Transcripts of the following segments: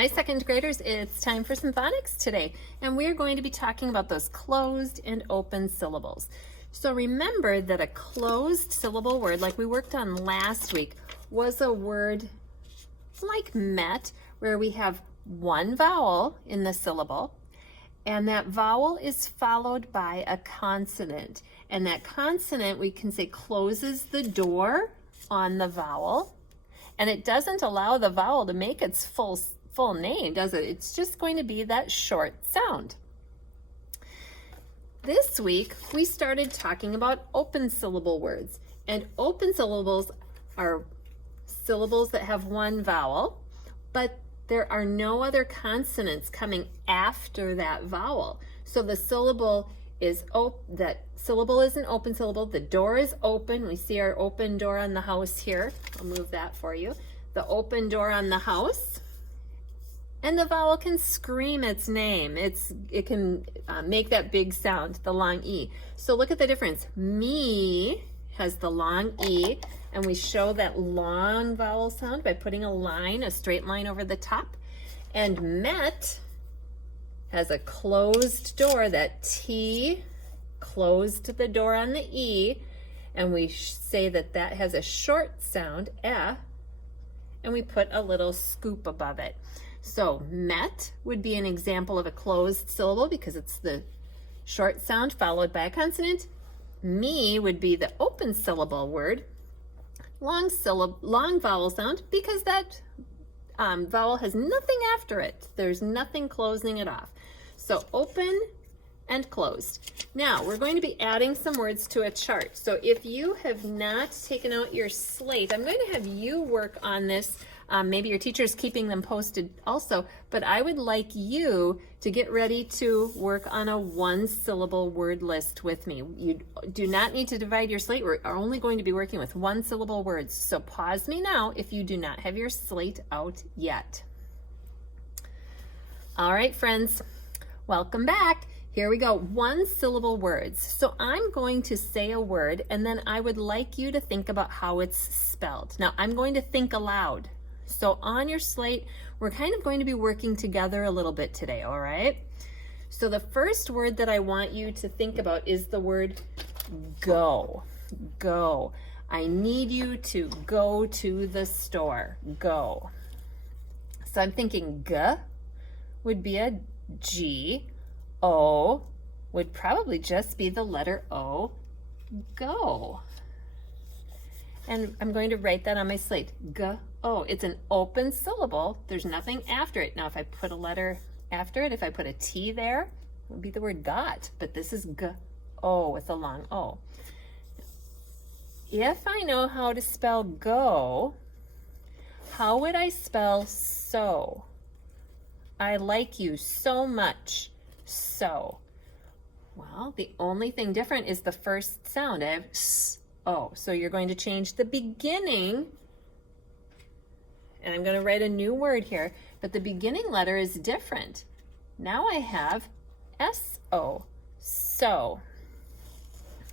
Hi, second graders. It's time for some phonics today, and we're going to be talking about those closed and open syllables. So remember that a closed syllable word, like we worked on last week, was a word like met, where we have one vowel in the syllable, and that vowel is followed by a consonant. And that consonant, we can say, closes the door on the vowel, and it doesn't allow the vowel to make its full name, does it? It's just going to be that short sound. This week, we started talking about open syllable words. And open syllables are syllables that have one vowel, but there are no other consonants coming after that vowel. So the syllable is that syllable is an open syllable. The door is open. We see our open door on the house here. I'll move that for you. The open door on the house. And the vowel can scream its name. It can make that big sound, the long E. So look at the difference. Me has the long E, and we show that long vowel sound by putting a straight line over the top. And met has a closed door, that T closed the door on the E, and we say that that has a short sound, eh, and we put a little scoop above it. So met would be an example of a closed syllable because it's the short sound followed by a consonant. Me would be the open syllable word, long vowel sound, because that vowel has nothing after it. There's nothing closing it off. So open and closed. Now we're going to be adding some words to a chart. So if you have not taken out your slate, I'm going to have you work on this. Maybe your teacher's keeping them posted also, but I would like you to get ready to work on a one-syllable word list with me. You do not need to divide your slate. We're only going to be working with one-syllable words. So pause me now if you do not have your slate out yet. All right, friends, welcome back. Here we go, one-syllable words. So I'm going to say a word, and then I would like you to think about how it's spelled. Now, I'm going to think aloud. So on your slate, we're kind of going to be working together a little bit today, all right? So the first word that I want you to think about is the word go. Go. I need you to go to the store. Go. So I'm thinking G would be a G. O would probably just be the letter O. Go. And I'm going to write that on my slate. G-O. It's an open syllable. There's nothing after it. Now, if I put a letter after it, if I put a T there, it would be the word got. But this is G-O with a long O. If I know how to spell go, how would I spell so? I like you so much. So. Well, the only thing different is the first sound. I have S. Oh, so you're going to change the beginning, and I'm going to write a new word here, but the beginning letter is different. Now I have S-O, so.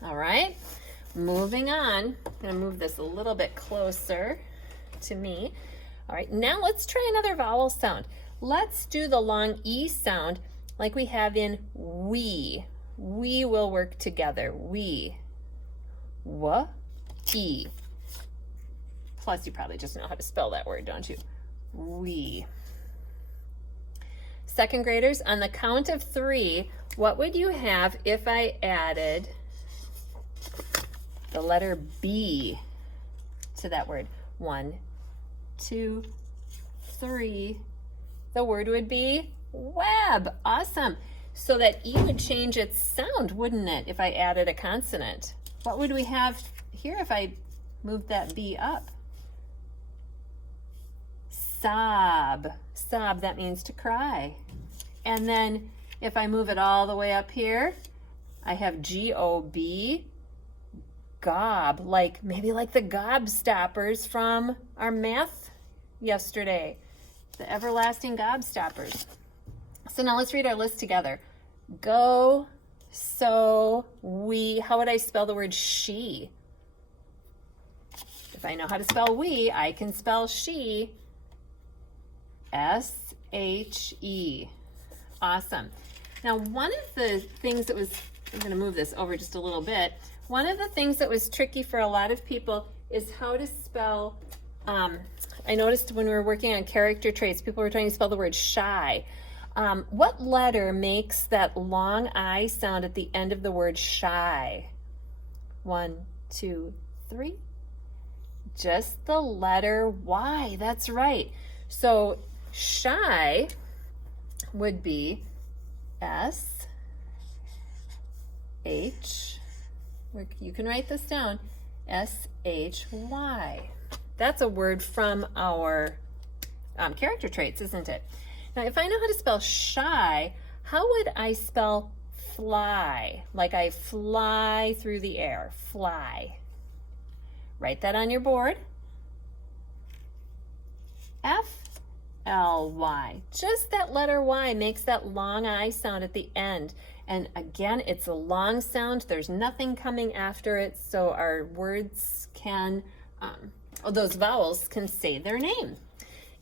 All right, moving on. I'm going to move this a little bit closer to me. All right, now let's try another vowel sound. Let's do the long E sound like we have in we. We will work together, we. W-E. Plus, you probably just know how to spell that word, don't you? We. Second graders, on the count of 3, what would you have if I added the letter B to that word? 1, 2, 3. The word would be web. Awesome. So that E would change its sound, wouldn't it, if I added a consonant? What would we have here if I moved that B up? Sob. Sob, that means to cry. And then if I move it all the way up here, I have G-O-B, gob, maybe like the gobstoppers from our math yesterday, the everlasting gobstoppers. So now let's read our list together. Go, so, we. How would I spell the word she? If I know how to spell we, I can spell she. S S-H-E. Awesome. Now, one of the things that was, I'm going to move this over just a little bit. One of the things that was tricky for a lot of people is how to spell, I noticed when we were working on character traits, people were trying to spell the word shy. What letter makes that long I sound at the end of the word shy? 1, 2, 3. Just the letter Y. That's right. So shy would be S-H, you can write this down, S-H-Y. That's a word from our character traits, isn't it? Now, if I know how to spell shy, how would I spell fly? Like I fly through the air, fly. Write that on your board. F-L-Y. Just that letter Y makes that long I sound at the end. And again, it's a long sound. There's nothing coming after it, so our words can, those vowels can say their name.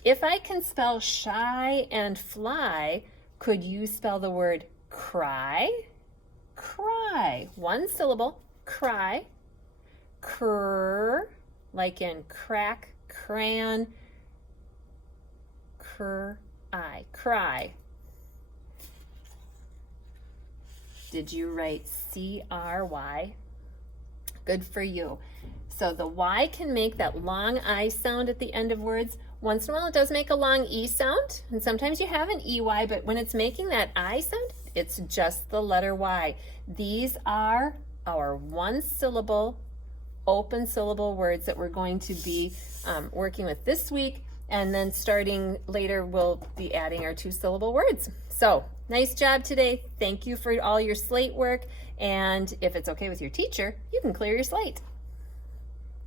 If I can spell shy and fly, could you spell the word cry? Cry. One syllable, cry. Cr, like in crack, crayon, cry, cry. Did you write C-R-Y? Good for you. So the Y can make that long I sound at the end of words. Once in a while it does make a long E sound, and sometimes you have an EY, but when it's making that I sound, it's just the letter Y. These are our one syllable, open syllable words that we're going to be working with this week, and then starting later we'll be adding our 2 syllable words. So nice job today. Thank you for all your slate work, and if it's okay with your teacher, you can clear your slate.